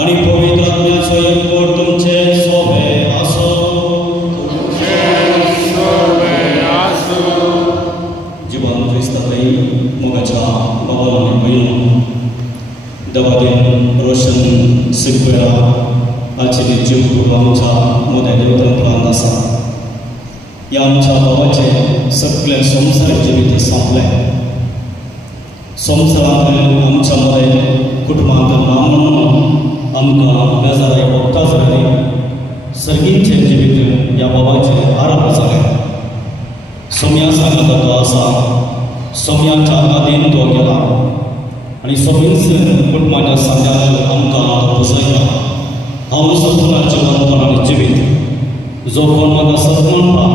आणि पवित्र आत्म्याचो एकवट तुमचे सोबे आसो. जिवन क्रिस्तातही मोगाच्या भावाने बहीण दवादेन रोशन सिक्वेरा आजची जीव खूप आमच्या मोद्या देवतां प्लान आसा. या आमच्या भावाचे सगळे संसार जिवीत संपलें. संसारांत आमच्या मध्ये कुटुंबांत ना म्हणून आमकां बेजाराय वखदां जाली. सर्गींचे जिवीत या बाबाचे आरंभ जाले. सोम्या सांगता तो आसा. सोम्याच्या आदीन तो गेला आनी सोमीच कुटुंबाच्या सांग्यान आमकां बसयता. हांव सत्वनाचें जिवन आनी जिवीत जो कोण म्हाका सत म्हणटा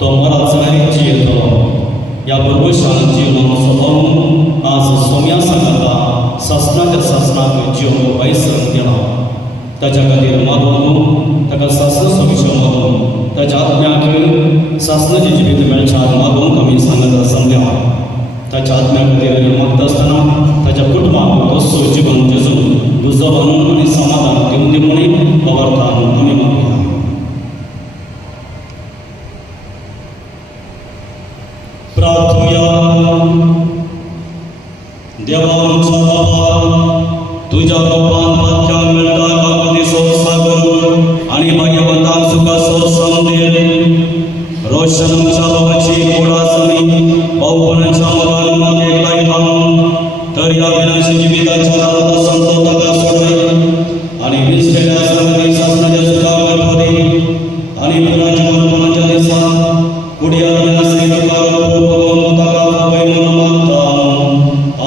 तो मरात जाल्यार जियेतलो. या भरवशान जिवन सोदून आज सोम्या सांगता सासणाच्या सासणाक जिवन वयसन गेला. ताच्या खातीर मागून ताका सासन सोमिशो मागून ताच्या आत्म्याक सासणाचें जिवीत मेळच्यार मागूंक आमी सांगता समल्या. ताच्या आत्म्या खातीर मागता आसतना ताच्या कुटुंबाक कसो जिवन जेजून बुजवण आनी समाधान दिवन दी म्हणून पवारतान आमी मागया. प्रार्थूया. देवा आमचा बाबा, तुझ्या रूपान वाक्यांक मेळटा काकुदिसो सागर आनी भाग्यवंतांक सुखाचो संदेश. रोशन आमच्या बाबाची कुडासनी भाऊपणाच्या मगान मागे एकलाई थांबून तर या विनाशी जिविताच्या दारात संतो ताका सोडय आनी विसरलेल्या संगती शासनाच्या सुखाक घडोवदी आनी पुन्हा जीवनपणाच्या दिसांत कुडी आत्म्यासी तुका भगवंत ताका पळय म्हणून मागता.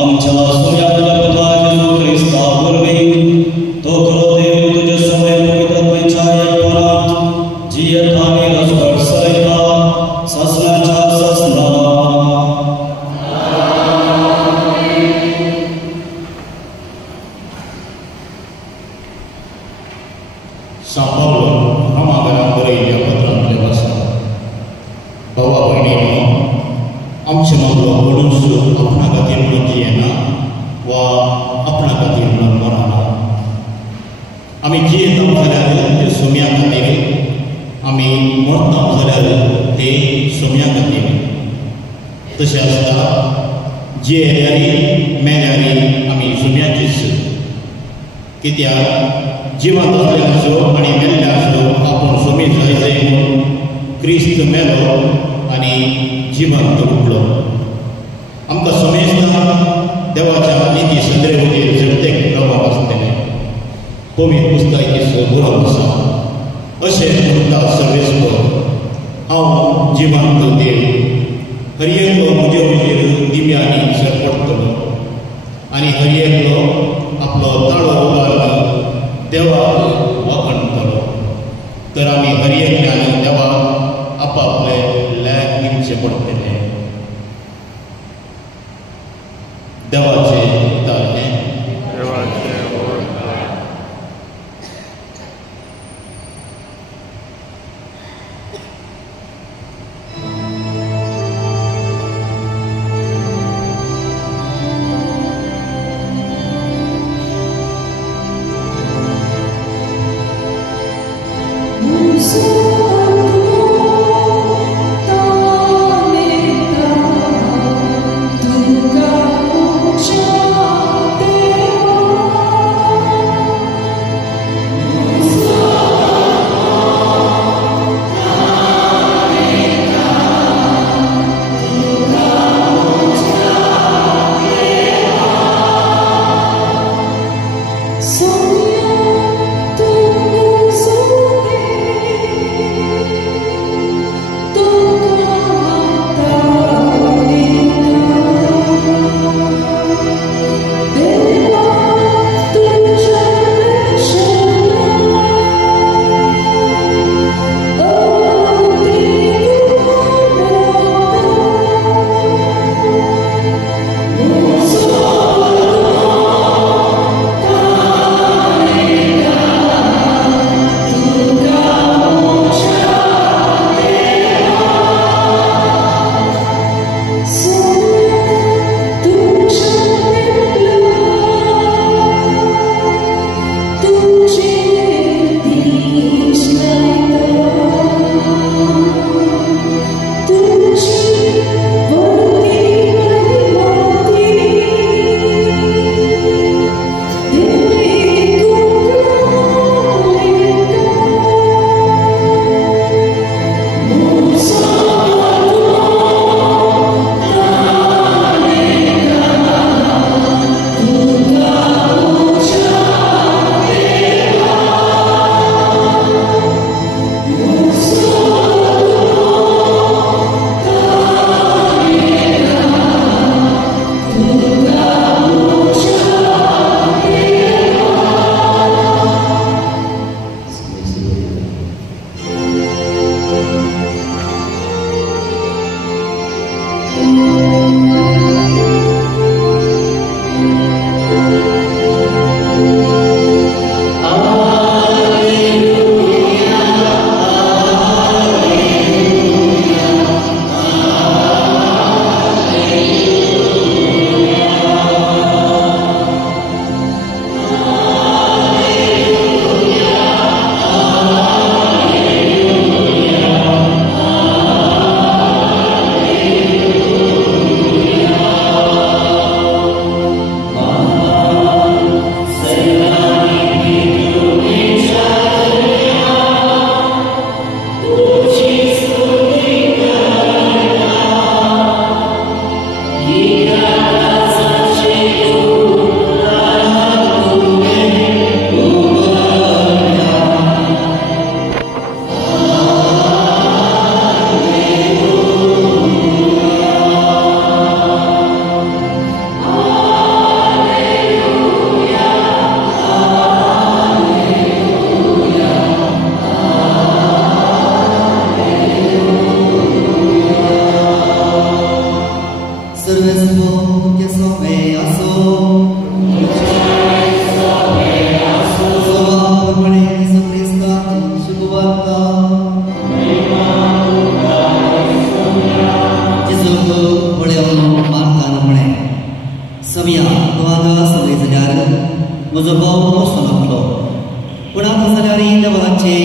आमच्या सोम्या तुझ्या पुता जेजू क्रिस्ता वरवीं तो खरो देव तुजे सोबे पवित्र आत्म्याच्या एकपणांत जियेता आनी रजवट सयता सासणाच्या सासना. आमचे मागलो म्हणून सुद्धा आपणा खातीर म्हणून जियेना वा आपणा खातीर म्हणून मरना. आमी जियेता जाल्यार ते सोम्या खातीर, आमी मरता जाल्यार ते सोम्या खातीर. तशें आसता जियेल्यारी मेल्यारी आमी सोम्याचीच. कित्याक जिवंत आसल्याचो आनी मेल्ल्याचो आपूण सोमी जाय म्हणून क्रिस्त मेलो आनी जिवंत उठलो. आमकां समेजता देवाच्या निती संद्रेवचेर जगतेक प्रभाव आसतले. पवित्र पुस्तकाची बरोबर आसा. अशें म्हणटा सर्वेस्वर, हांव जिवंत देव, हर एकलो म्हजे वयल्यार दिव्यांनी सरपडटलो आनी हर एकलो आपलो ताळो उबारून देवाक वखणटलो. तर आमी हर एकल्यान देवाक आपापले लॅक दिवचे पडटले. देवाचे उतारणे. पुन्हा जाल्यार देवाचे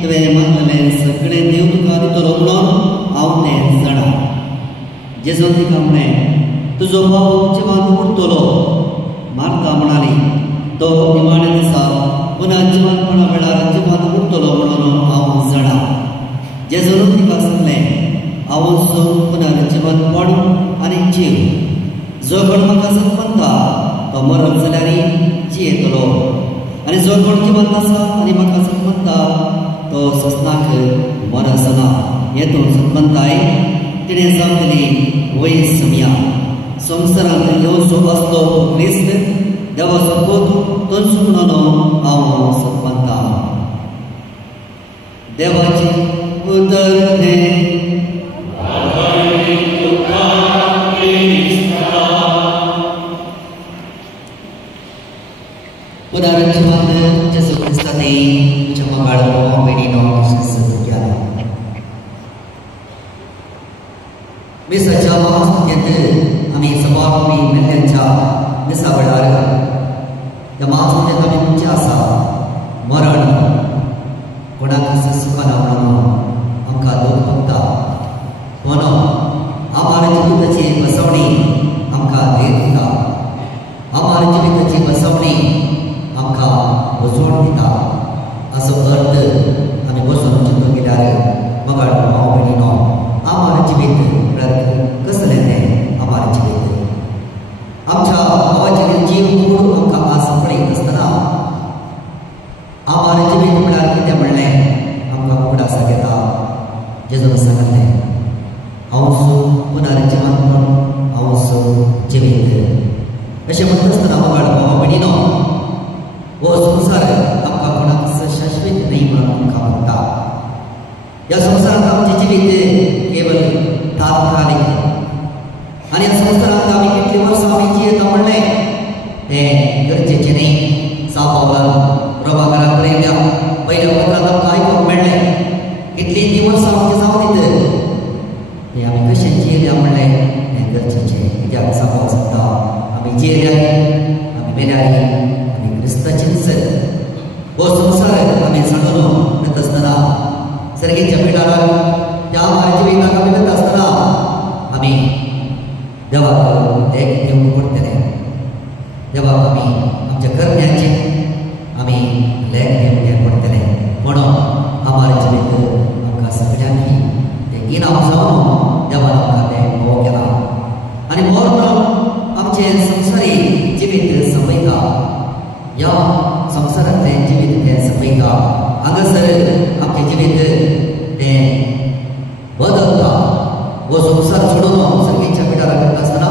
तुवें मागलें सगळें देव तुका दितलो म्हणून हांव तें जाणा. जेजून तिका म्हणलें तुजो भाव जिवांत उरतलो. मार्था म्हणाली तो निमाण्या दिसा पुन्हा जिवंतपणा वेळार जिवांत उरतलो म्हणून हांव जाणा. जेजून तिका सांगलें हांव पुनर्जीवनपण आनी जीव. जो कोण म्हाका म्हणटा तो मरण जाल्यारय जियेतलो आनी जो कोण जिवंत आसा आनी म्हाका म्हणटा तो सोंसनाक मरसना. हेतून म्हणटाय तिणें सांगलेली वय समया संवसारांत येवचो असलो क्रिस्त देवाचो पूत तोच म्हणून हांव म्हणटा. देवाचे उतर हें पुनर्जीवन जेजू क्रिस्ताने तुझ्या मगाळ बेडीनो सत्याला मिसाच्या महासत्यात आम्ही सभापती मेल्ल्यांच्या मिसा वेळार त्या महासत्यात आम्ही म्हणजे आसा मरण कोणाक सुखाना म्हणून आमकां दूख भोगता. पण आमार जिविताची बसवणी आमकां देर दिता. आमार जिविताची बसवणी आमकां उजवण दिता. असो अर्थ आमी बसून चिंतून गेल्यार मगाळ भाव भयणीनो आमार जिवीत म्हळ्यार कसलें तें आमार जिवीत. आमच्या भावाचेर जीव मोडून आमकां आस पळयत आसतना आमार जिवीत म्हळ्यार कितें म्हणलें आमकां उगडास घेता. जेजून सांगलें हांव पुनर्जीवनपण हांव जिवीत. अशें म्हणटा आसतना मगाळ भाव भयणीनो हो संवसार आमकां कोणाक शाश्वत न्ही म्हणून आमकां म्हणटा. ह्या संवसारांत आमचें जिवीत केवळ तात्कालीक आनी ह्या संवसारांत आमी कितलीं वर्सां आमी जियेता म्हणलें तें गरजेचें न्ही. सापावलान प्रभाकरान बरयल्या पयल्या पत्रांत आमकां आयकूंक मेळ्ळें कितलीं तीं वर्सां आमचीं जावं दीत तें आमी कशें जियेल्या म्हणलें तें गरजेचें. कित्याक सापाव सांगता आमी जियेल्यार आमी मेल्यार क्रिस्ताचीच हो संवसार आमी जाणून वता आसतना सर्गेच्या पिठाराक त्या आमच्या जिविताक आमी वता आसतना आमी देवाक लेख दिवंक पडटलें. देवाक आमी आमच्या कर्म्याचे आमी लेख दिवंक पडटलें. म्हणून आमचें जिवीत आमकां सगळ्यांनी तें इनाम जावन देवान आमकां तें भोव केला. आनी मरण आमचें संवसारी जिवीत संपयता. ह्या संवसारांतलें जिवीत तें संपयता. हांगासर आमचें जिवीत तें बदलता. हो संवसार सोडून सर्गेच्या पिठाराक वता आसतना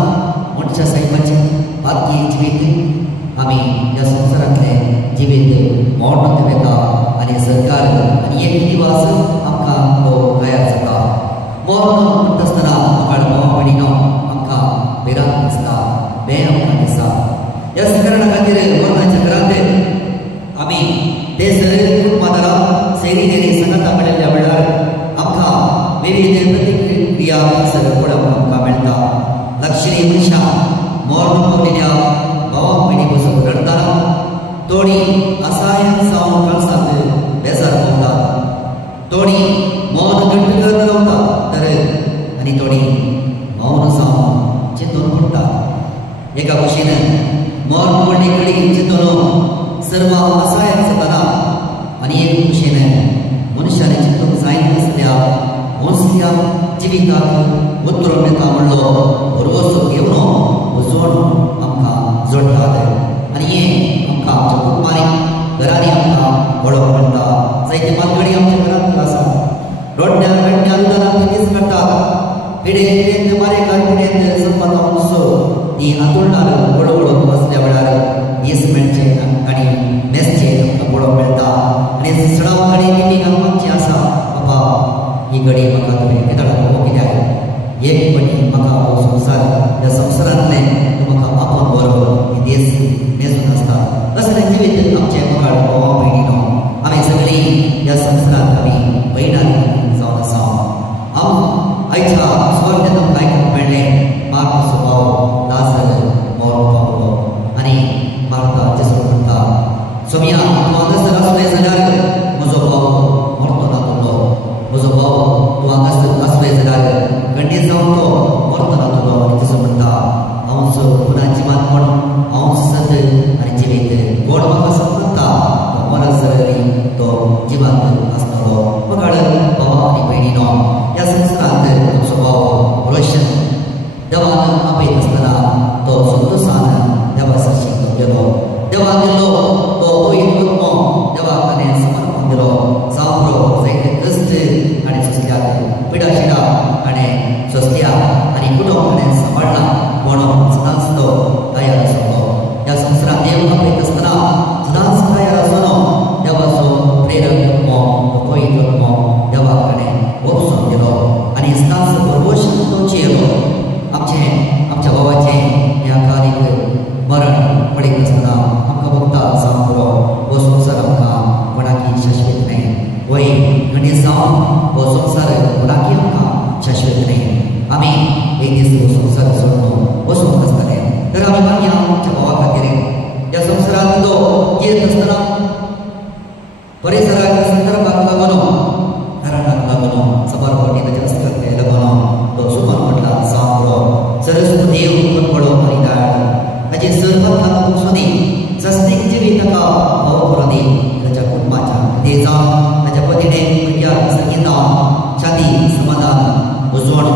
मनशा साहेबाचें बाकी जिवीत आमी ह्या संवसारांतलें जिवीत मोडून वता आनी सरकार आनी एक दिवस आमकां तो तयार जाता. मरण म्हणटा आसतना म्हाका भाव भयणीनो आमकां भिरांत दिसता, भंय आमकां दिसता. ह्या कारणां खातीर मरणाच्या घरांत आमी थंयसर मादाराक सैरी देरी सांगाता मेळिल्ल्या वेळार आमकां वेगवेगळे प्रतिक्रिया थंयसर पळोवंक आमकां मेळटा. लक्षणी मनशां मरण पावलेल्या भावाक भयणी बसून रडटाना तोणी आसायन जावन कळसांत बेजार पावतात. तोणी मौन घट्ट करत रावतात तर आनी तोणी मौन जावन चिंतून पडटात. एका भशेन मरण पडले कडेन चिंतून सर्व आसायन जाताना आनी एक भशेन मनशाने चिंतूंक जायनासल्या मोसल्या जिविताक उतरून येता म्हणलो भरवसो घेवन उजवण आमकां जोडटात. आनी हें आमकां आमच्या कुटुंबांनी घरांनी आमकां वळोवंक मेळटा. जायते मालगडी आमच्या घरांत आसा. रोडण्या रडण्या उदरांत दीस काडटात. पिडे पिडेंत मारे पिडेंत संपाता म्हणसो ही हातुरणार वळवळो बसल्या वेळार दीस मेळचे आनी मेसचे आमकां पळोवंक मेळटा. आनी सडाव गाडी टिमी घालपाची आसा बाबा ही घडी म्हाका तुवें केदार पळोवंक कित्याक एक पटी म्हाका हो संवसार ह्या संवसारांतलें तूं म्हाका आपोवन व्हर ही दीस मेजून आसता. असलें जिवीत आमचें मगाळ भावा भयणीनो आमी सगळीं ह्या संवसारांत आमी भयणां जावन आसा. आयच्या स्वर्गांत आमकां आयकूंक मेळ्ळें मार्ताचो भाव लाजर मरून पावलो आनी मार्ता जेजूक म्हणटा सोम्या तूं हांगासर आसलें जाल्यार म्हजो भाव मरतो नातलो. म्हजो भाव तूं हांगासर आसलें जाल्यार खंडीत जावन तो मरतो नातलो. आनी तसो म्हणटा हांवूच पुन्हा जिवांत म्हण, हांवूच सत आनी जिवीत. गोड म्हाका सांगता तो मरत जाल्यार तो जिवांत आसतलो. मगाळ भावा आनी भयणीनो, ह्या संवसारांत तुमचो भाव रोशन देवान आपयत आसतना तो संतोशान देवा सरशी गेलो. देवा दिल्लो तो पयलो आत्मो देवा ताणें समर्पण दिलो. सावरो जायते कश्ट आनी सोंसल्याक पिडा शिडा ताणें सोंसल्या आनी कुटुंब ताणें सांबाळ्ळा म्हणून सदांच तो तयार आसलो. ह्या संवसारांत देव आपयत आसतना सदांच तयार आसलो. देवाचो प्रेरक आत्मो तो पयलो आत्मो देवा ताणें वचून गेलो आनी सदांच परवश तोची येलो. आमच्या बाबाचें ह्या कारीक मरण पडीत आसतना आमकां भोगता जावं बरो हो संवसार आमकां कोणाकी शाश्वत न्हय. वय खंडीत जावन हो संवसार कोणाकी आमकां शाश्वत न्हय. आमी एक दीस हो संवसार सोडून वचूंक आसतले. तर आमी मागया आमच्या भावा खातीर ह्या संवसारांत तो जियेत आसतना परिसराक संदर्भाक लागून घराणाक लागून सबारपटी ताच्या अस्तित्वाक लागून तो सुमन म्हटला जावं बरो सरस्वती देव पण पडो आनी धाड ताचे सर्वत लागून सोदी सस्तीक जिवी ताका भाव बरो दी. ताच्या कुटुंबाच्या ते जावन ताच्या पतीने भुरग्याक संगीता शांती समाधान उजवण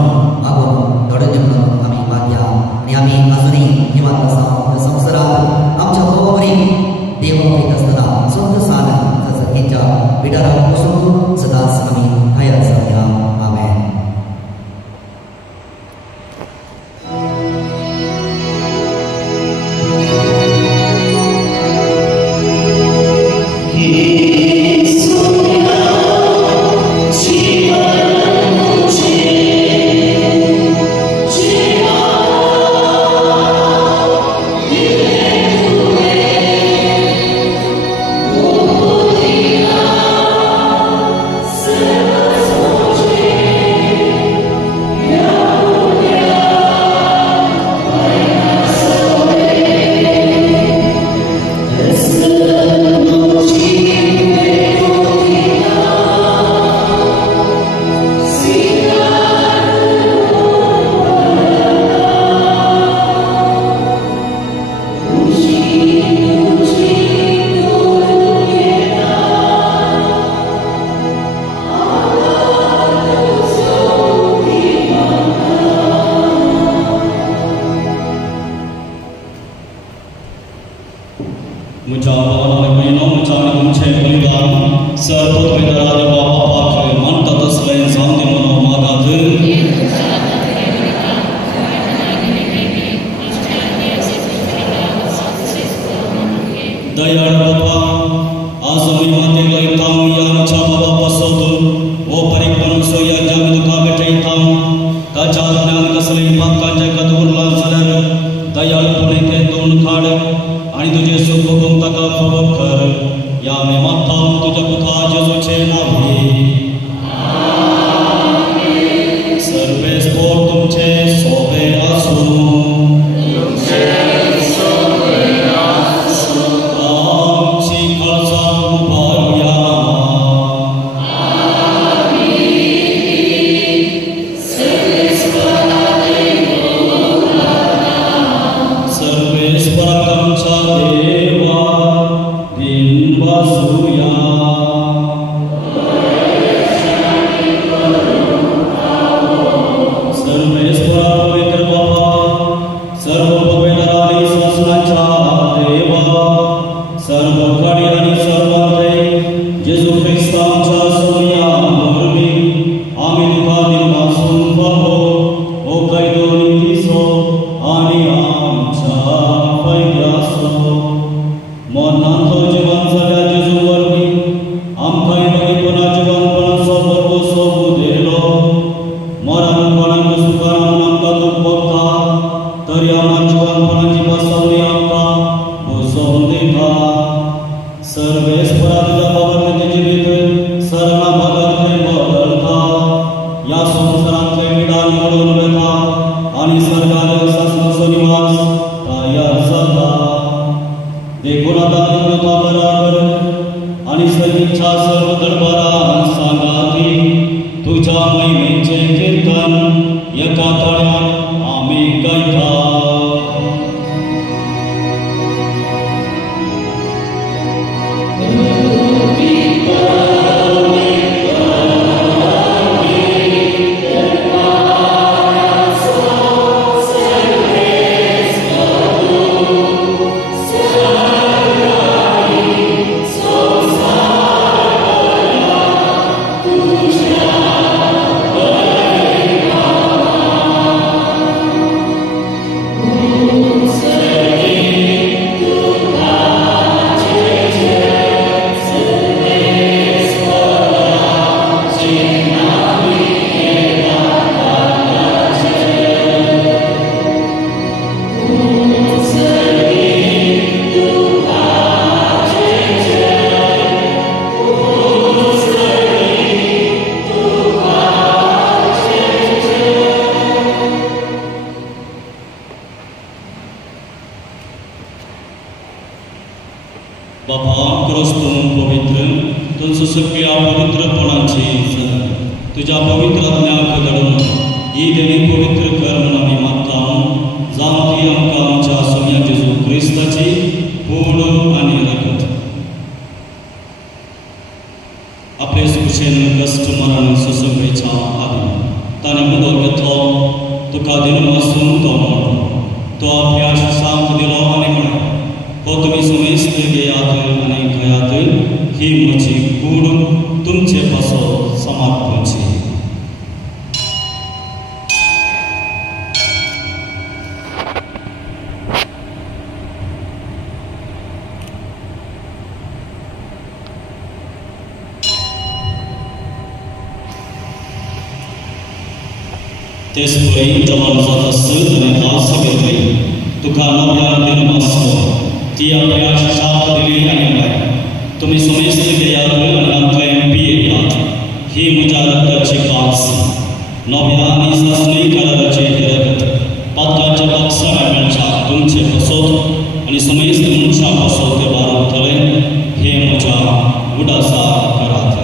मागून धडोनी म्हणून आमी मागया. आनी आमी आजुनूय जिवांत आसा संवसारांत आमच्या भावा बरी देव पळयत आसतना संतोशान सर्गीच्या पिडाराक बसून सदांच आमी तयार जावया. आमेन. देखून आता बरोबर सगळ्या पवित्रपणाची तुझ्या पवित्र आत्म्याक धरून ही देणी पवित्र कर म्हणून आम्ही मागता जावन ती आमकां आमच्या सोम्या जेजू क्रिस्ताची पूर्ण आनी रगत आपले कुशेन कष्ट मरण सुसंगेच्या आदी ताणे मुदो घेतलो तुका दिनपासून तो म्हणलो तो आपल्या सांग दिलो आनी म्हणे हो तुम्ही समेस्त घेयात आनी खयात ही म्हजी कूड तुमचे पासो समाप्तची तेच पळय जवान जाता सत आनी आस घेतली तुका नव्या दिनपासो ती आपल्या शाप दिली आनी म्हळें तुम्ही समेस्त घेयात आनी आमकां पियेयात ही म्हज्या रगताची कास नव्या आनी सासणी काळाची रगत पातकाच्या बक्षार मेळच्या तुमचे पासोत आनी समेस्त मनशां पासो ते बारतले हे म्हज्या उडासा करात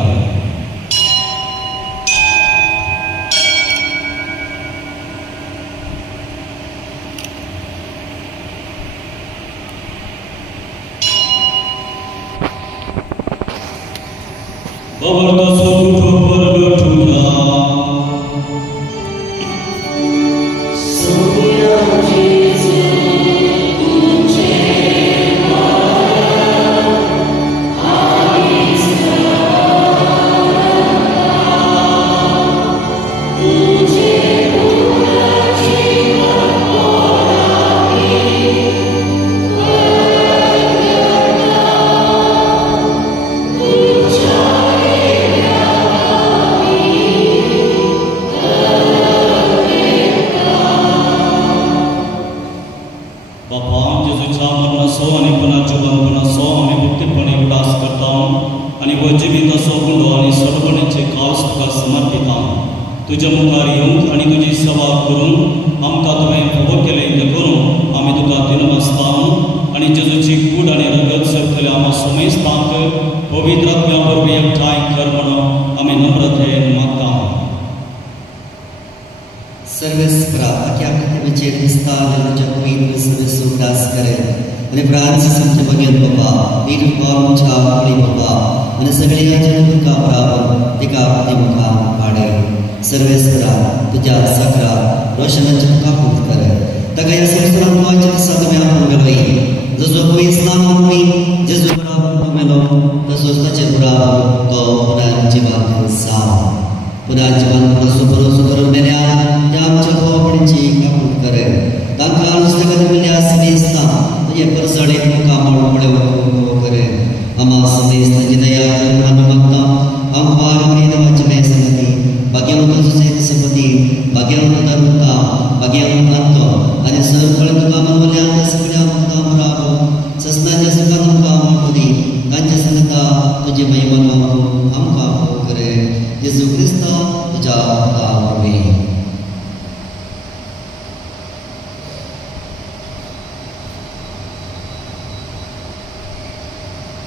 तुझ्या मुखार येऊन आणि तुझी सेवा करून आमकां तुवें खबर केलें तें करून आमी तुका दिनमस्तां आनी जेजूची कूड आनी रगत सरतले आमी समेस्तांक पवित्र आत्म्या वरवीं एकठांय कर म्हणून आमी नम्रतेन मागता सर्वेस्परा अख्या पृथ्वीचेर दिसता तुज्या पवित्र सदस्य उदास करे आनी फ्रांसीस आमचे भगेन बाबा निरुपामच्या आवडी बाबा आनी सगळ्या जनतुका बराबर तिका आपली मुखार वाडय सर्वेस्परा तुझ्या सकरा रोशनाच्या कापूत कर ताका ह्या संवसारांत तुवाच्या दिसा तुवें आपलो गेलोय जसो पयस नामी जेजू बराबर तो मेलो तसोच ताचे बराबर तो पुनर्जिवान जावं पुनर्जिवान असो भरोसो करून मेल्या त्या आमच्या भावपणीची कापूत कर तांकां नुस्तें मिल्या समेस्ता तुजे परसडेक तुका मळमळे कर आमा समेस्ताची दया कर आमी मागता आमकां बरी देवाची मेसनती भाग्यवंत सुसेत सपती भाग्यवंत धर्मता भाग्यवंत आत्तो आनी सरफळ तुका मानवल्या त्या सगळ्या मुखां बराबर सस्ताच्या सुखान आमकां मागुदी तांच्या संगता तुजी महिमा आमकां करे जेजू क्रिस्ता तुज्या वरवीं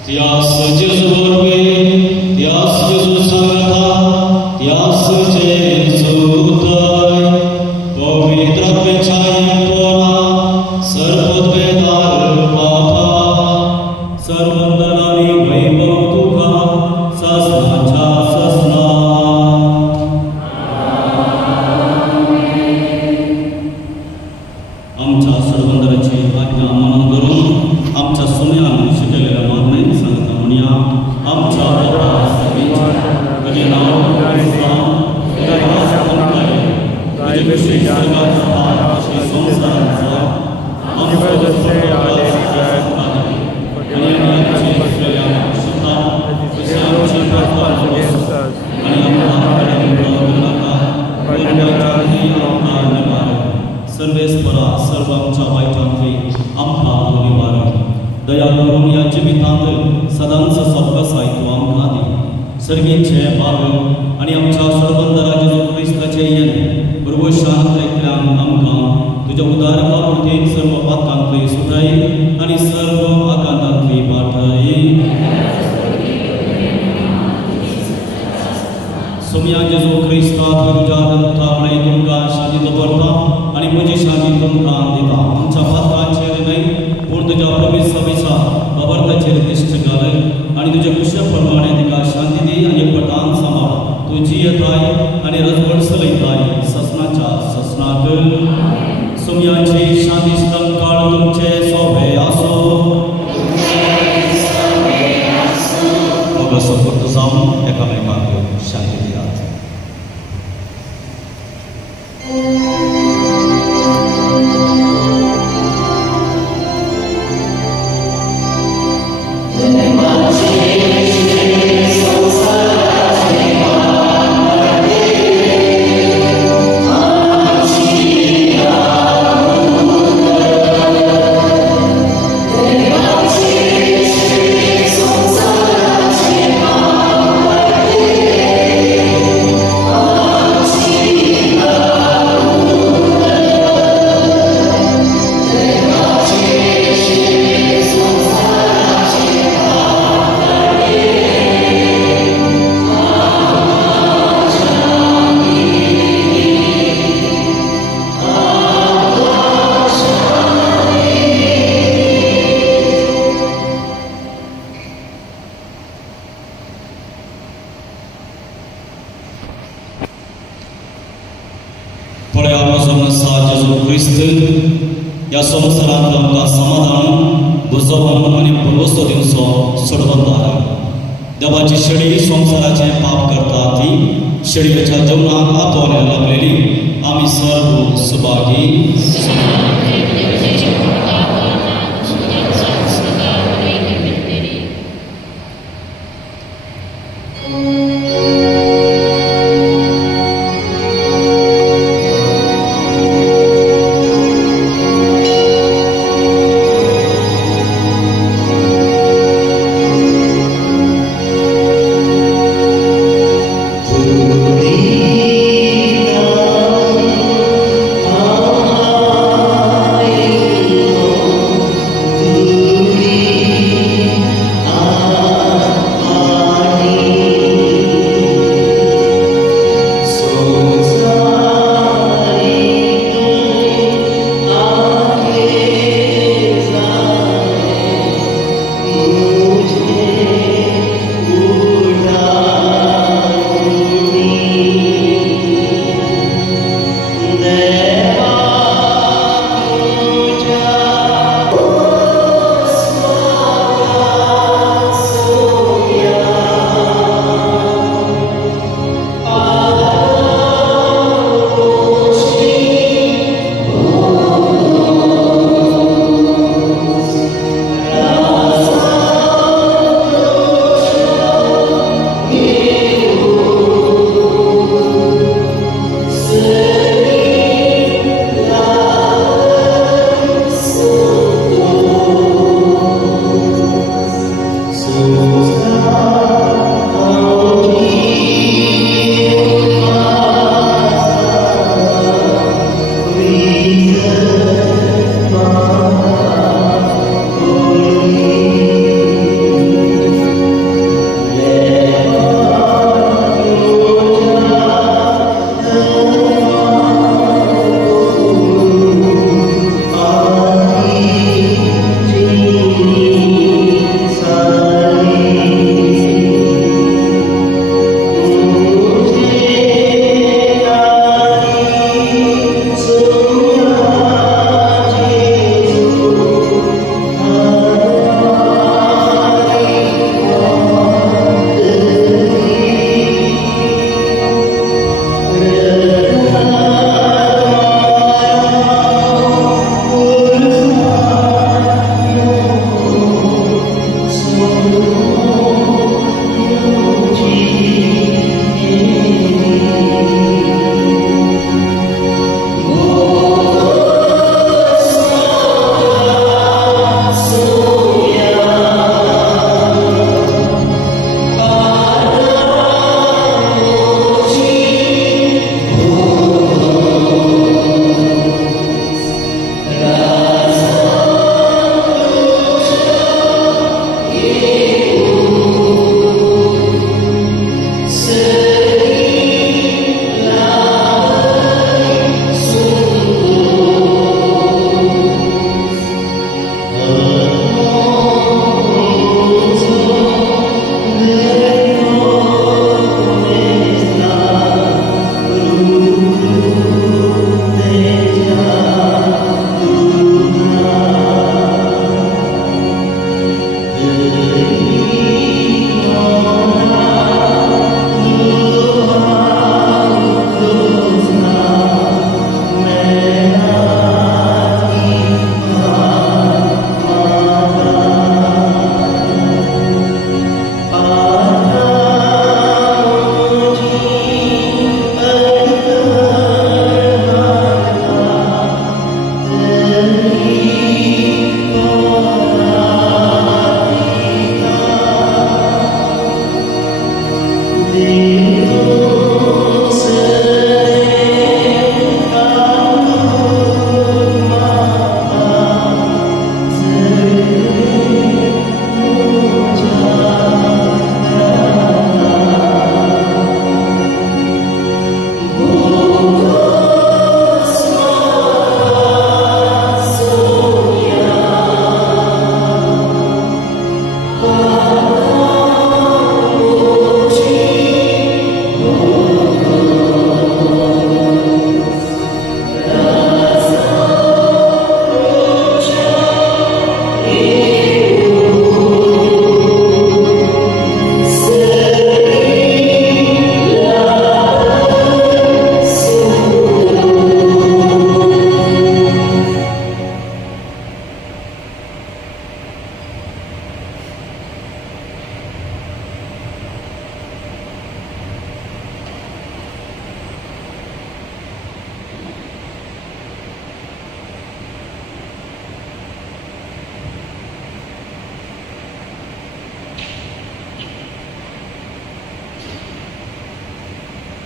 त्यास जेजू वरवीं त्यास जेजू संगता त्यास जेजू उदय पवित्र आत्म्याच्या एकटोना सर्वोद्वेदार बाबा सर्वंदनानी वैभव तुका ससनाच्या ससना आमच्या सर्वंदराची आज्ञा मनन करून आमच्या सोन्यान शिकलेल्या मागणेक सांगता म्हणया आमच्या बाबा तुझे नाव सर्वेस्परा सर्व आमच्या वाईटांतली आमकां निवार दया करून या जिवितांत सदांच सद्वसाय तूं आमकां दी सर्गीचे बाब आनी आमच्या सर्वंदरा जेजू क्रिस्ताचे येन बरोबर शांत ऐकल्यान आमकां तुज्या उदारका वरवीं सर्व पातकांतली सुटाय आनी सर्व आकांतांतली वाटाय सुमिया जेजू क्रिस्ता तुझ्या दंतावळे तुमका शांती दवरता आणि म्हजी शांती तुमका दिता आमच्या पातकाचेर न्हय पूण तुज्या पवित्र सभेच्या बाबरताचेर दिश्ट घाल आणि तुज्या कुशा प्रमाणे तिका शांती दी आणि एकवटान सांबाळ तुझी येताय आणि रजवड चलयताय ससनाच्या ससनाक सुमियाची शांती स्थल काळ तुमचे सोबे आसो मग सपोर्ट जाऊन एकामेकांक शांती दियात या संवसारांत आमकां समाधान बुजवण आनी भरवस्तो दिवचो सोडवंदार देवाची शेळी संवसाराचे पाप करता ती शेळयेच्या जेवणाक आतोवणे लागलेली आमी सर्व सुभागी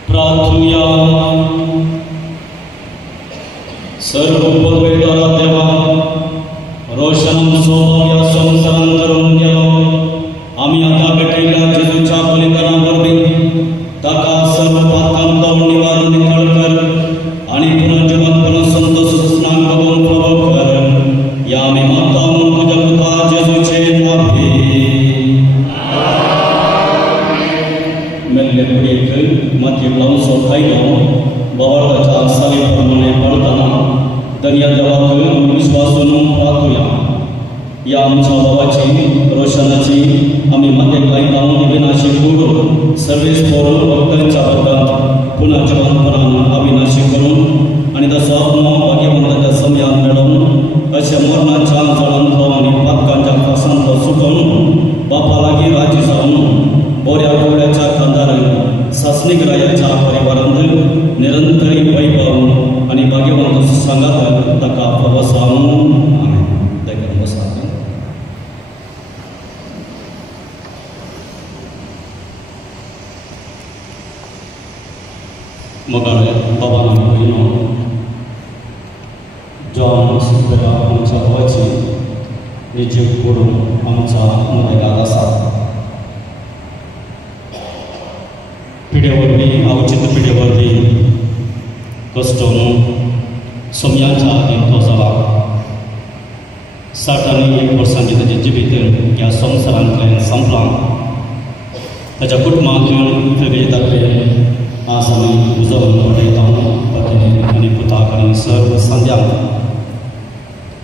प्रार्थूया. सर्व पदवेदारा देवा, रोशनांचो ह्या संवसारान करून गेलो. आमी आतां भेटयल्या जेजूच्या बलिदाना वरवीं ताका सर्व पातकांत निवारण नितळ कर आनी पुनर्जीवन संतोष स्नान करून प्रभू कर. या आमी मागता म्हूण तुज्या पुता जेजूचे नांवे. मेल्ले कुडीक मातयेक लावन सोडतायलो बाबाच्या साली प्रमाणे पडतना धन्य देवाक विश्वासून प्रार्थूया. या आमच्या बाबाची रोशनाची आमी मातयेक लायता अविनाशी कूड सर्वेस पोर भक्तांच्या बद्दल पुन्हा जीवनपणान अविनाशी करून आनी तसो आत्मो भाग्यवंताच्या समयान मेळोवन अशा मरणाच्या जळंतलो आनी पातकांच्या फासांतलो सुटोवन बापा लागीं राजी जावन बोऱ्या गोड्याच्या खांदार सासणीक रायाच्या परिवारांत निरंतरी वैभव आनी भाग्यवंत सांगात ताका प्रवसावन देखून बसात. मगाळे बाबान भयणो जॉन सिल्वेरा आमच्या भावाची निजीव करून आमच्या मुलागात आसा. पिढे वरवीं अवचित पिढे वरवीं कश्टून सोमयांच्या आदीं तो जाला. 61 वर्सांनी ताचें जिवीत ह्या संवसारांतल्यान संपलां. ताच्या कुटुंबाक वेगळे तर्फे आज आमी उजवून पळयता पत्नी आनी पुताक आनी सर्व सांद्यांक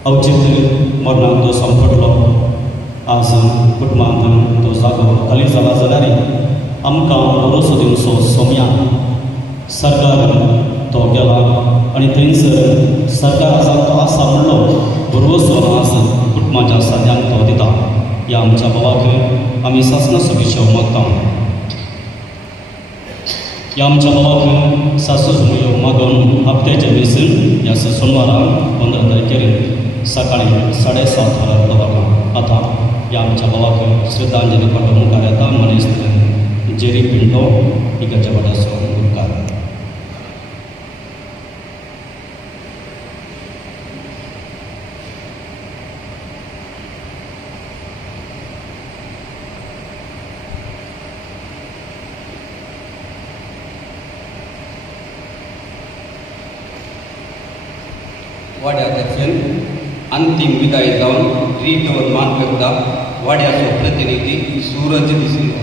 अवचित मरणाक तो संपटलो. आज कुटुंबांत तो जागो खाली जाला जाल्यार आमकां भरोसो दिवचो सोमयान सरकार तो गेला आनी थंयसर सरकाराचो तो आसा म्हणलो भरवोसो आज कुटुंबाच्या सांद्यांक तो दिता. ह्या आमच्या भावाक आमी सासणां सगळीं मागता. ह्या आमच्या भावाक सासू सुमयो मागून हप्त्याचे बेसीन ह्या सोनवाराक 15 तारखेर सकाळी 7:30 वरार दवरला. आतां ह्या आमच्या भावाक श्रद्धांजली पाठोवंक मुखार येता मनीस जेरी पिंटो इकडच्या वाड्याचो मुखार. वाड्यातल्यान अंतिम विदाय जावन रिटवर मान करता वाड्याचो प्रतिनिधी सूरज दिसलो.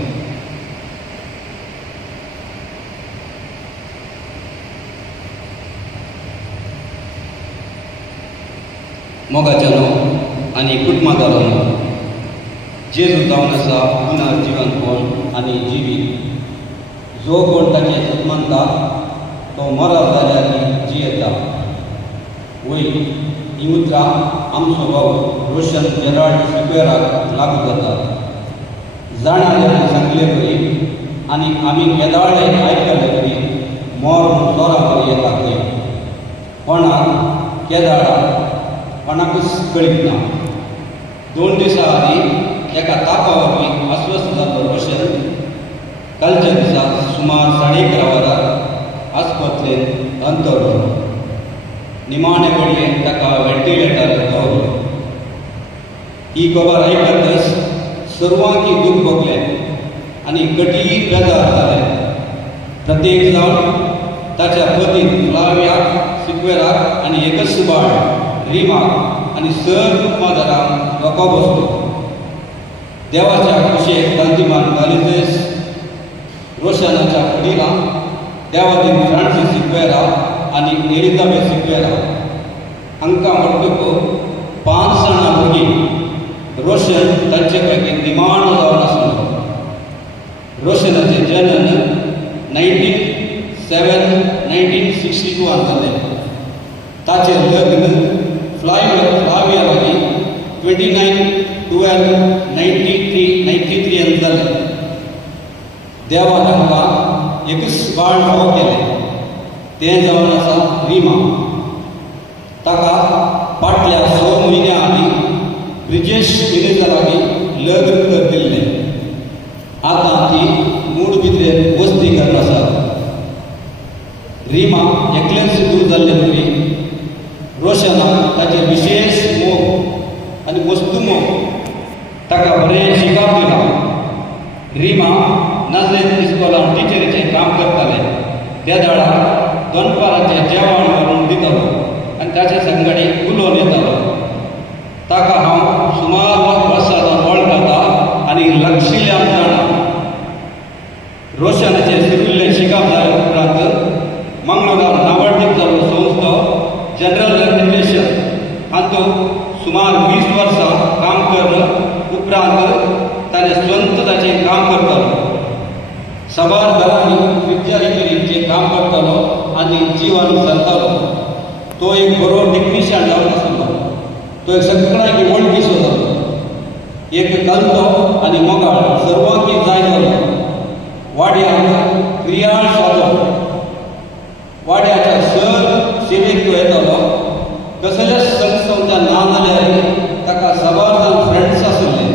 मोगाच्यानो आनी कुटुंबादारांनो, जेजू जावन आसा पुनर्जीवन कोण आनी जिवीत. जो कोण ताचे जल्मांता तो मरत जाल्यार जियेता. वय ही उतरां आमचो भाव रोशन जेराल्ड सिक्वेराक लागू जाता. जाणाऱ्यांनी सांगले बरी आनी आमी केदाळे आयकले बरी मोर जोरा बरी येता खंय. कोणाक केदाळा कोणाकूच कळीत ना. 2 दिसां आदीं एका तापा वरवीं अस्वस्थ जाल्लो रोशन कालच्या दिसा सुमार 11:30 वरार आस्पत्रेंत अंतरलो. निमाणे घडयेन ताका व्हेंटिलेटरार दवरलो. ही खबर आयकतच सर्वांकी दूख भोगलें आनी कठीण बेजार जालें. प्रत्येक जावन ताच्या पत्नीक फ्लावियाक सिक्वेराक आनी एकच सुबाळ रिमाक आनी सर्व कुटुंबादारांक रोखो बसलो. देवाच्या कुशेक कांतिमान गालिजेस रोशनाच्या वडिलां देवादीन फ्रांसीस सिक्वेरा आनी एलिझाबेथ सिक्वेरा हांकां म्हणटकूच 5 जाणां भुरगीं रोशन तांचे पैकी निमाणो जावन आसलो. रोशनाचें जनन 1962 जालें. ताचें लग्न फ्लाविया लागीं 29/12/93 जालें. देवान तांकां एकच बाळ भाव केलें. तें जावन आसा रिमा. ताका फाटल्या 6 म्हयन्यां आदीं ब्रिजेश मिनेजा लागीं लग्न कर दिल्लें. आतां ती मूळ भितर वस्ती करन आसा. एकलेच दूर जाल्ले तरी रोशनाक ताचे विशेष मोग आनी वस्तू मोग ताका बरें शिकप दिला. रिमा नाजरेंत इस्कॉलांत टिचरीचें काम करताले. त्या दाडाक दनपाराचें जेवण व्हरून दितालो आनी ताचे संगडी उलोवन येतालो. ताका हांव सुमार वर्सां वळखता आनी लक्षिल्ल्यान जाणा. रोशनाचें सुरिल्लें शिकप जाले उपरांत मंगळुरात नावडीक जाल्लो संस्थो जनरल रेग्युलेशन हातूंत सुमार 20 वर्सां काम करन उपरांत ताणें स्वंत ताचें काम करतालो. साबार घरांनी पिक्चरीचें काम करतालो आनी जिवन चलतालो. तो एक बरो टेक्निशियन जावन आसलो. तो एक सगळ्यांक वळखीचो जालो. एक कलतो आनी मोगाळ सर्वांकी जाय जालो. वाड्याक क्रियाळ सादो. वाड्याच्या सर सेवेक तो येतालो. कसलेच संस्थांचें नांव नाल्यार ताका साबार जाण फ्रेंड्स आसले.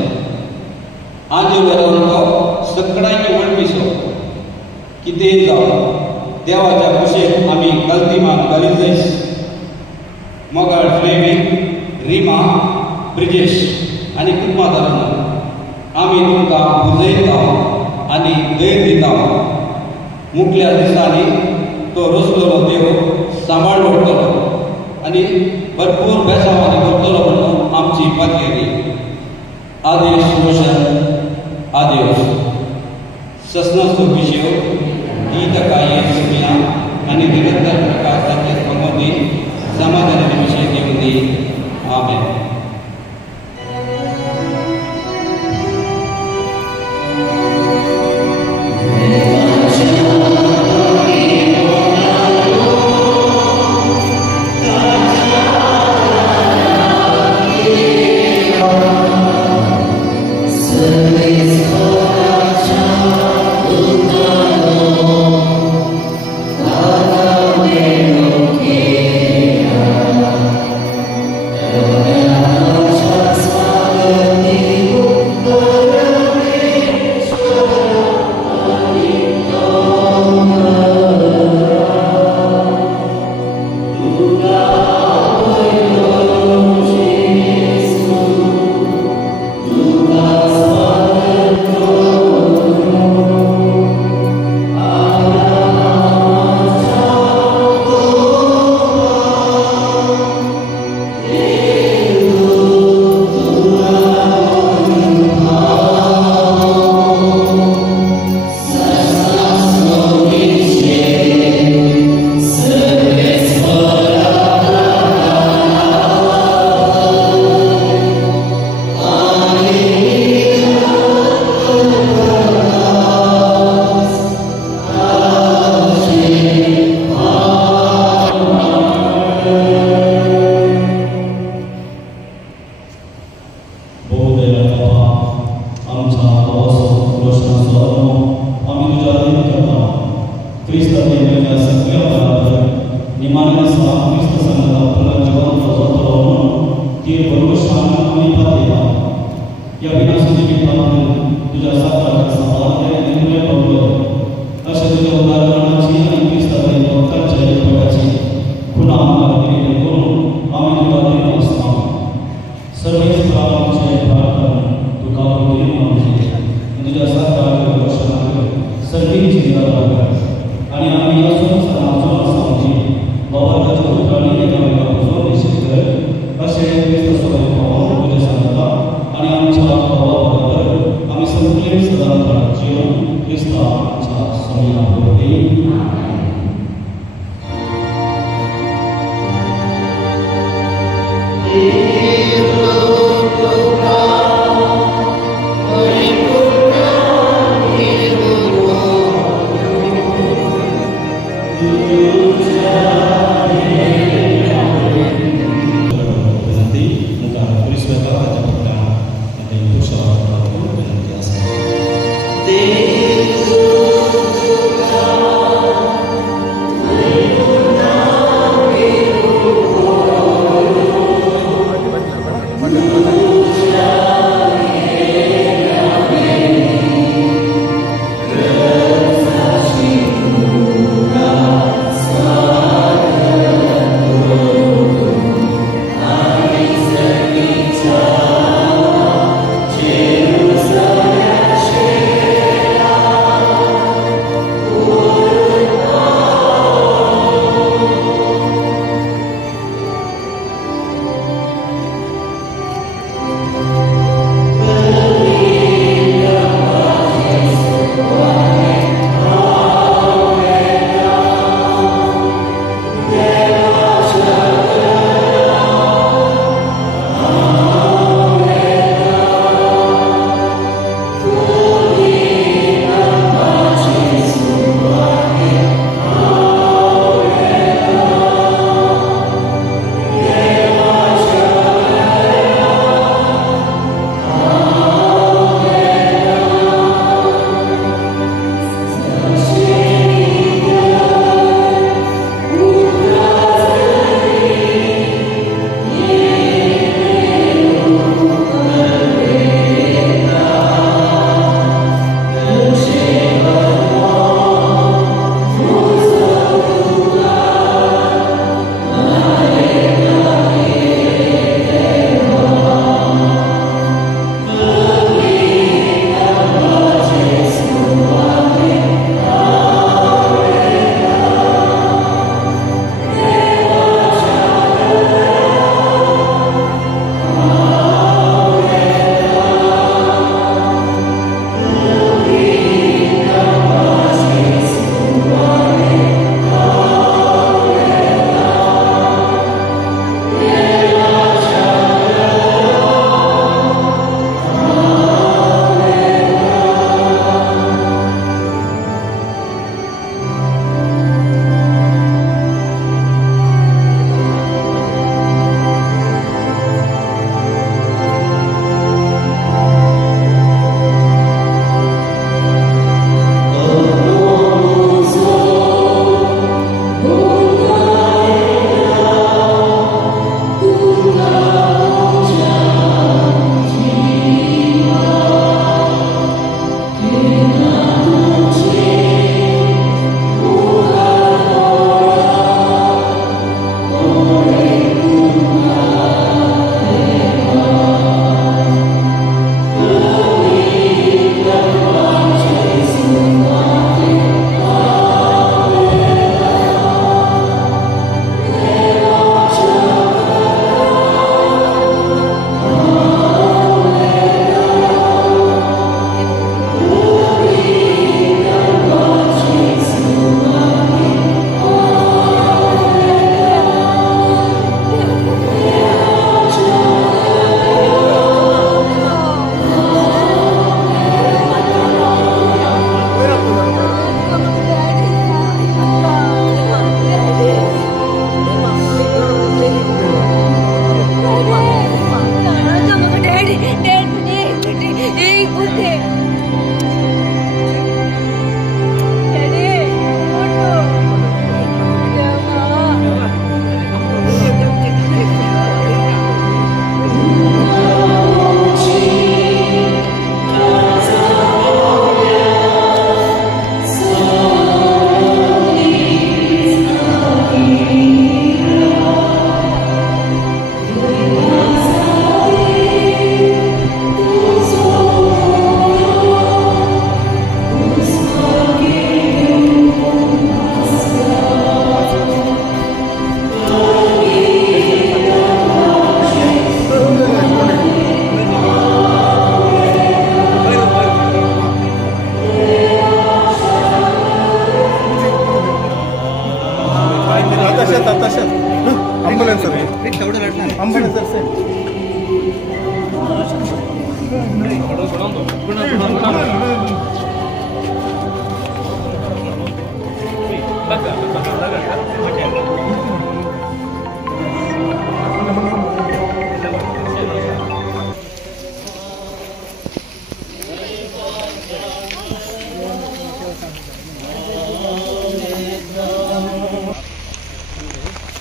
आजी वेळार तो सगळ्यांक वळखीचो. कितेंय जावं देवाच्या कुशेक आमी कल्तिमान गलिजेस, मोगाळ फ्लेमिंग, रिमा, ब्रिजेश आनी कुटुंबादारांनो आमी तुमकां बुजयता आनी धैर्य दिता. मुखल्या दिसांनी तो रचलेलो देव सांबाळ दवरतलो आनी भरपूर बेसांवांनी करतलो म्हणून आमची पातयेरी. आदेश रोशन आदेश ससनस विशयो गीत काय सुमिया आनी निरंतर प्रकाशाचे प्रमोदी समाधानाचे विषय घेऊन दी. आमेन.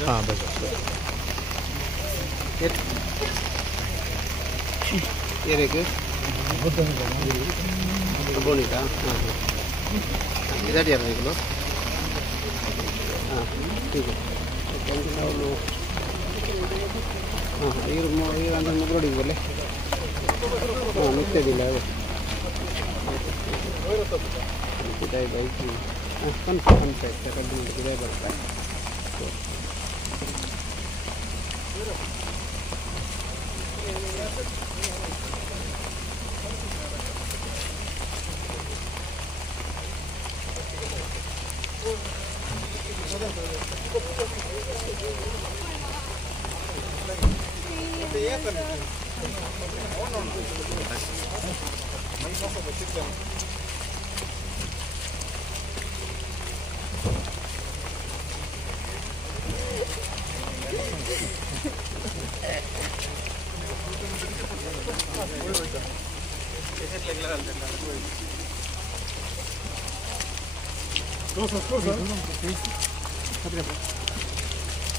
हाँ बस ये देखिए बोनिका इधर यार देख लो हाँ ठीक है हाँ ये अंदर मुगलोड़ी बोले हाँ नित्य दिला है किधर भाई कौन कौन सा कर दूँ किधर बढ़ता है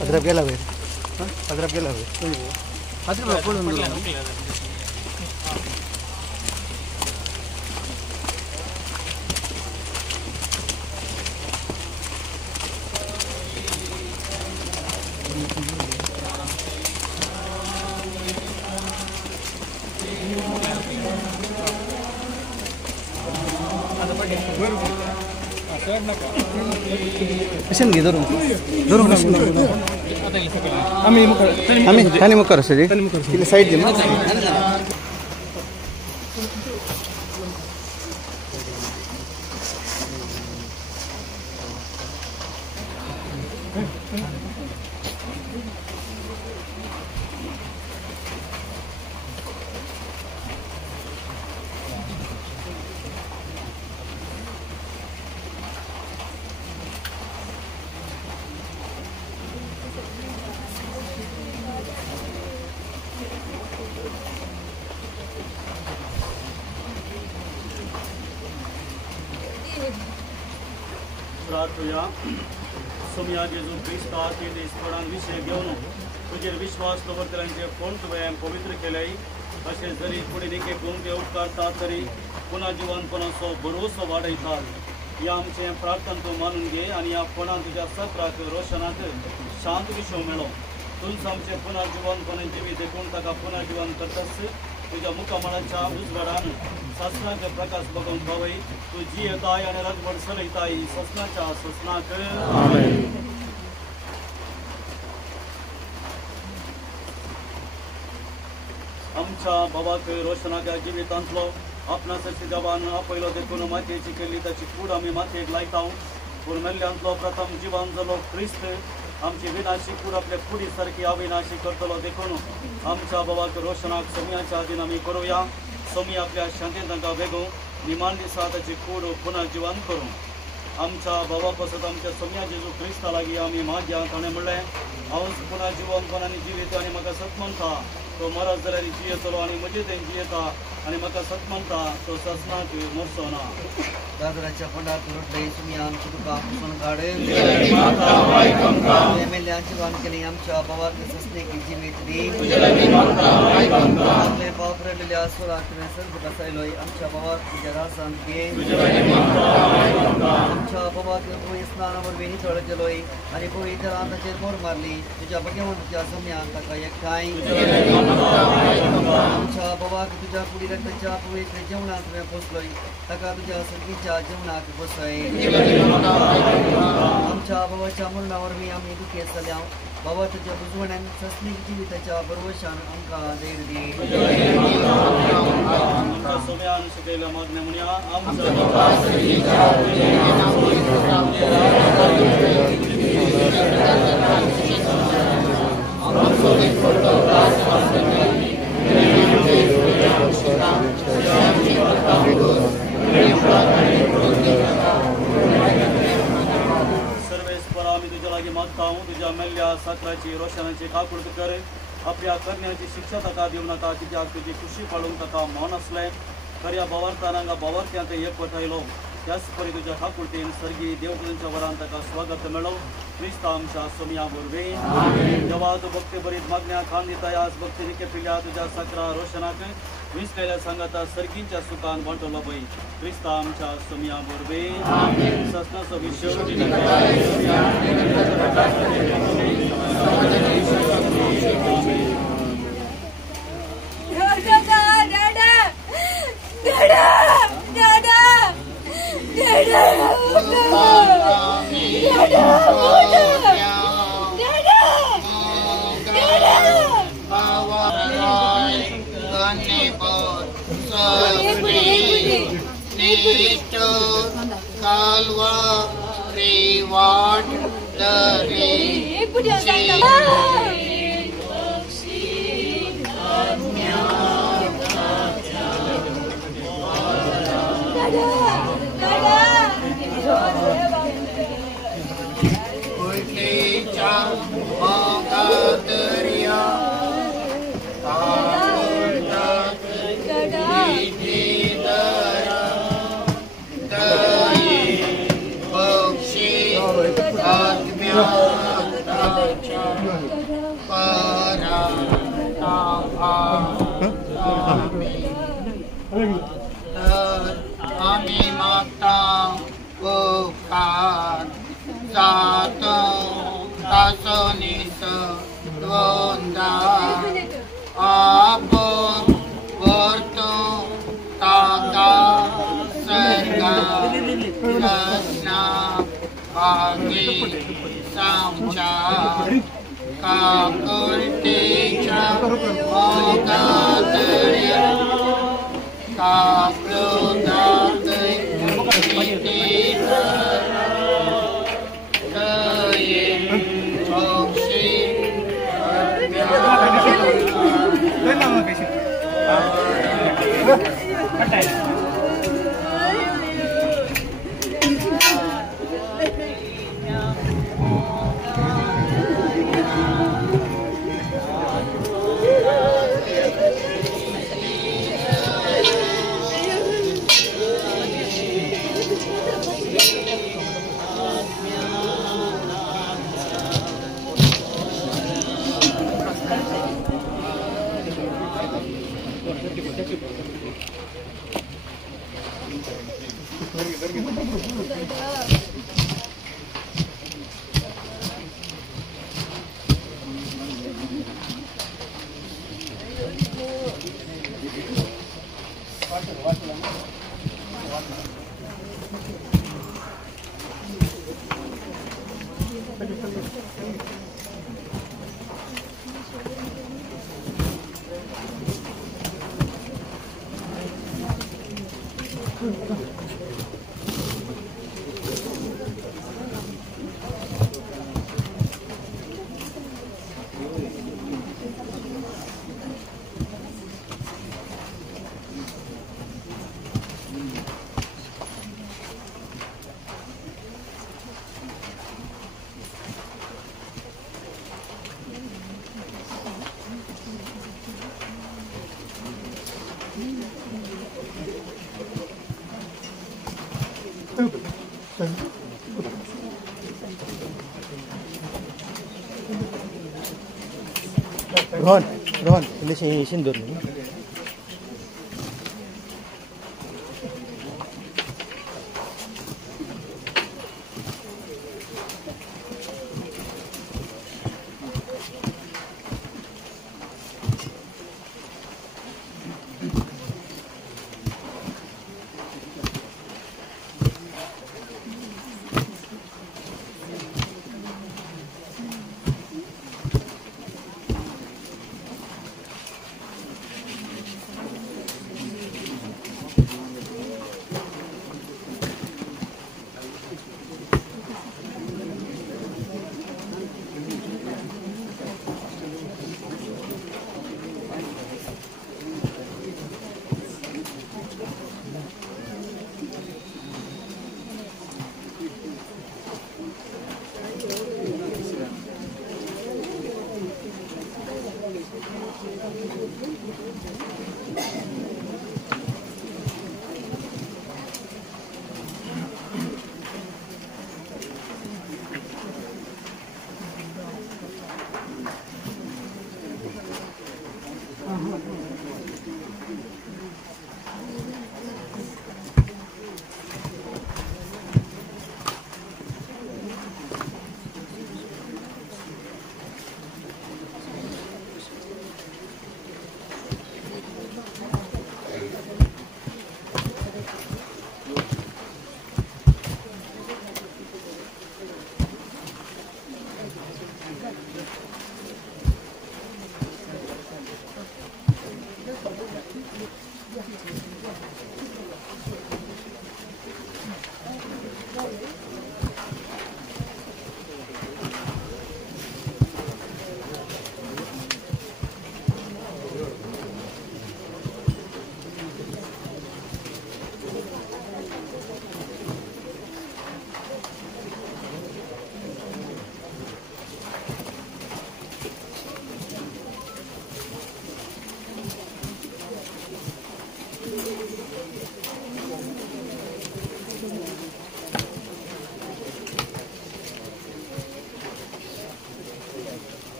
अद्रक गेला भाई अद्रक गेला भाई अद्रक पडून Asin gitu dong. Dorong asin. Ami tani muka rasa jadi. Kili side dia. प्रार्थना सोमया जेजू ख्रिस्ता ते देशपणान विषय घेवन तुजेर विश्वास दवरतल्यांचे कोण तुवें पवित्र केल्याय अशें जरी फुडें एक गुंगे उपकारतात तरी पुन्हा जिवंतपणाचो भरोसो वाडयतात या आमचें प्रार्थना तूं मानून घे आनी ह्या पणान तुज्या सत्राक रोशनाक शांत विश्व मेळो तुमचं आमचें पुनर्जिवंतपणान जिवीत देखून ताका पुनर्जिवन करतास तुझ्या मुखामळाच्या उजवाडान ससनाचे प्रकाश बघून भावई तू जी येताय आणि रगभर सलयताय ससनाच्या ससनाक आमच्या भावाक रोशनाच्या जिवितांतलो आपणाचे जवान आपयलो देखून मातयेची केल्ली ताची कूड आमी मातयेक लायता पूण मेल्ल्यांतलो प्रथम जिवन जालो ख्रिस्त आमची विनाशी कूड आपल्या कुडी सारखी अविनाशी करतलो देखून आमच्या भावाक रोशनाक सोमयाच्या आदीन आमी करूया सोमी आपल्या शांतीन तांकां वेगो निमान दिसा ताची कूड पुन्हा जिवन करूं आमच्या भावा पासत आमच्या सोमया जेजू क्रिस्ता लागीं आमी मागया ताणें म्हणलें हांव पुन्हा जिवंतपणान जिवीत आनी म्हाका सत म्हणटा तो मरत जाल्यार जियेतलो आनी म्हजे तें जियेता आनी म्हाका सत म्हणटा तो ससनाक मरचो ना दादराच्या पंडात रुटले सोमया आमची तुका पुसून काड एमएलएची वानकेली आमच्या भावाक ससनेक जिवीत दी आपले पाप रडलेल्या सुराक सर्व बसायलोय आमच्या भावाक तुझ्या रासांत घे आमच्या भावाक पळय स्नानावर वेणी चळ केलोय आनी पळय त्या रानाचेर मोर मारली तुझ्या भगवंताच्या सोम्यान ताका एकठांय आमच्या भावाक तुझ्या कुडी रक्ताच्या पवित्र जेवणाक तुवें पोसलोय ताका तुझ्या सर्गीच्या जेवणाक बसय आमच्या भावाच्या मरणावर मी आमी दुखेत जाल्या बाबा तुझ्या बुजवण्यान ससनीक जिविताच्या भरवशान आमकां धैर्य दी आमच्या सोम्यान शिकयल्या मागण्या म्हणया सर्व भक्ता हूँ तुझ्या मेल्ल्या साखराची रोशनाची काकुळट कर आपल्या करण्याची शिक्षा ताका दिवं नाका कित्याक तुजी खुशी पाळूंक ताका मन असलें खऱ्या भावार्थानांगा भावार्थ्यांत एकवटायलो त्याच परी तुझ्या काकुळटेन सर्गी देवतांच्या वरान ताका स्वागत मेळो क्रिस्त आमच्या सोम्या वरवीं देवा तूं भक्ती बरीत मागण्या खाण दिता आज भक्तीने केपिल्ल्या तुझ्या साखरा रोशनाक वीस केल्या सांगाता सर्गींच्या सुखान वांटलो पळय क्रिस्त आमच्या सोम्या वरवीं ससनाचो विषय Calvary, what the Ami mata bukan satu tasonis dunda apa bertu taga serga rasna bagi samca kakul tica moga teria kakul dati Rohan, ini si Sindur nih.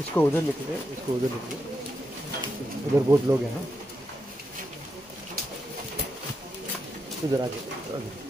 इसको उधर लिख ले, इसको उधर लिख ले, उधर बहुत लोग हैं ना, उधर आगे आगे।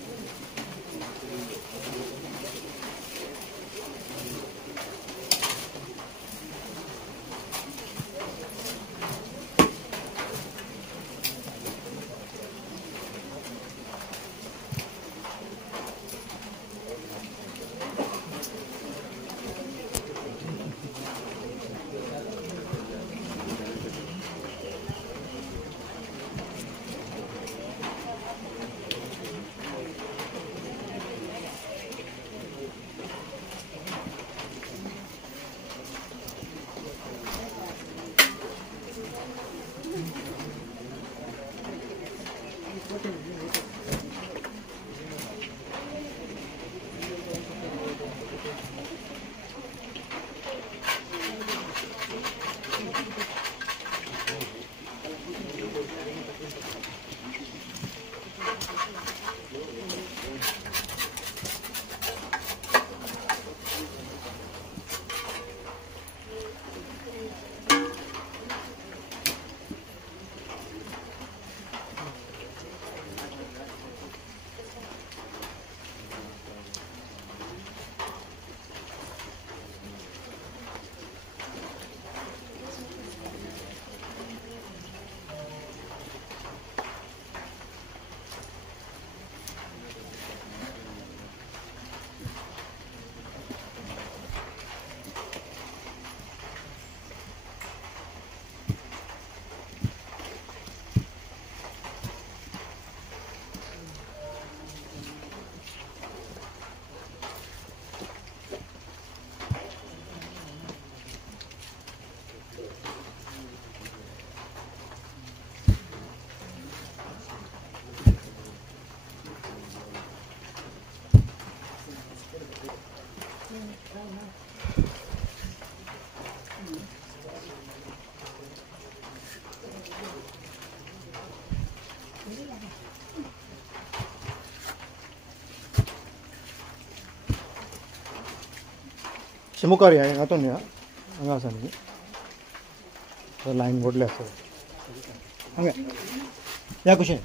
शिमुकारी आहे हातून या हांगा आसा न्ही तो लायन व्हडले आसा हांगा या कुशेन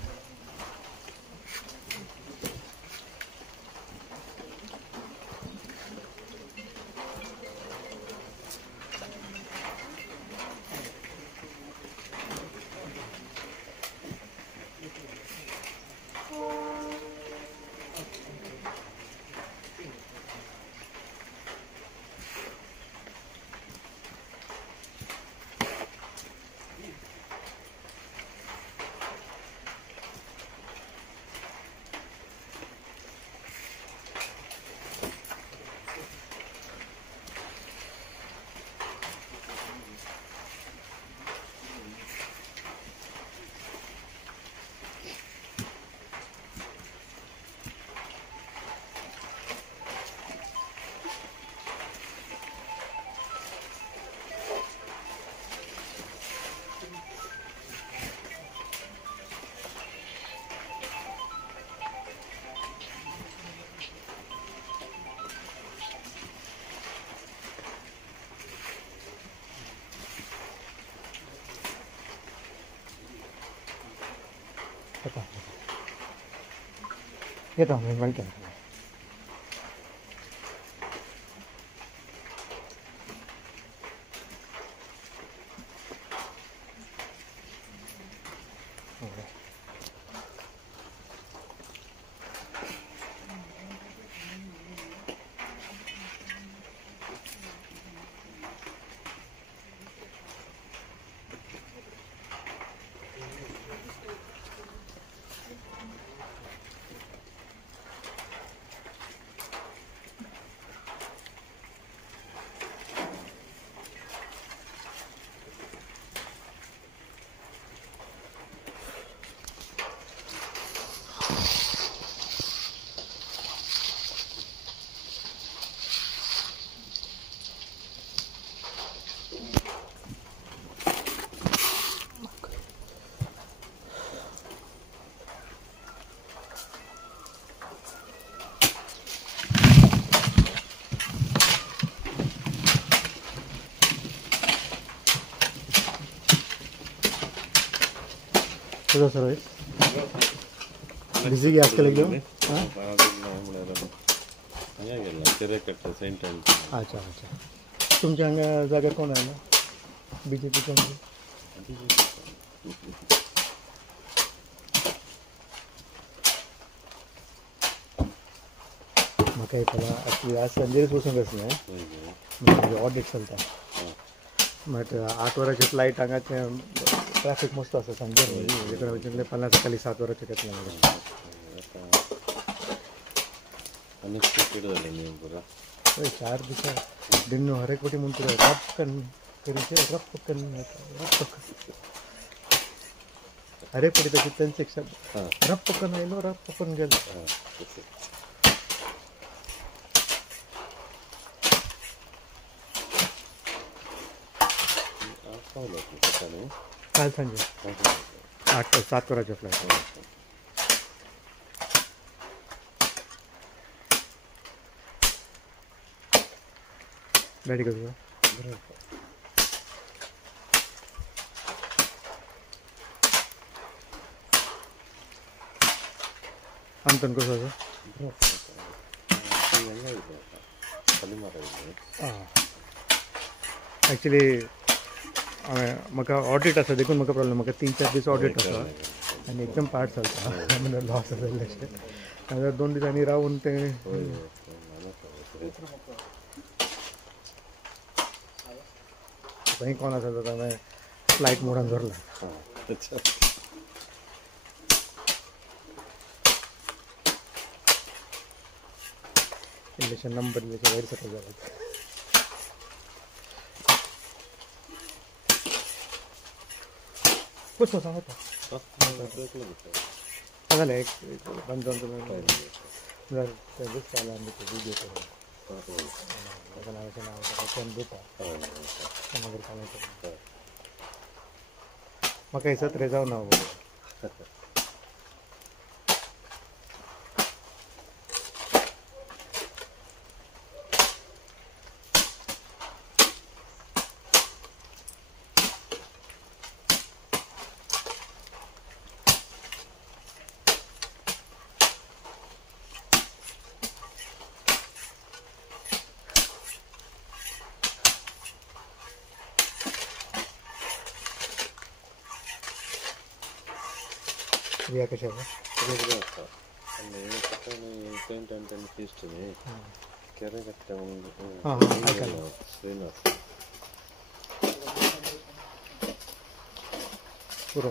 येतो मी वेलकम तुझा सर्विस बिझी गॅस केलं घेऊन हां अच्छा अच्छा तुमच्या हांगा जाग्यार कोण आयला BJP कोण म्हाका येतला एक्चुली आज संजेच वचूंक आसलें म्हणजे ऑडिट चलता बट 8 वरांचे फ्लायट हांगाचें ट्रॅफिक मस्त आसा सांजे इकडे वचून 50 सकाळी 7 वरांचे घेतलें म्हाका 4 दीस दिन्नो हर एक फावटी म्हणटा रप्पकन करीचे रप्पकन हर एक फावटी ताची तेंच शब्द रप्पकन आयलो रप्पकन गेलो काल सांजे 7 वरांचे फ्लायट गाडी कसं आमतन कसं असं ॲक्च्युली म्हाका ऑडिट आसा देखून म्हाका प्रॉब्लम म्हाका 3-4 दीस ऑडिट आसा आनी एकदम पार्ट चलता म्हणजे लॉस आसा अशें 2 दिसांनी रावन ते खंय कोण आसा जाता फ्लायट मोडान धरला इलेक्शन नंबर वयर सकल जाला कसं सांगता जालें एक 5 जर तेच चालला आमी तो व्हिडिओ करून नाव दिता म्हाका दिसत रे जावं ना या कशा पुरो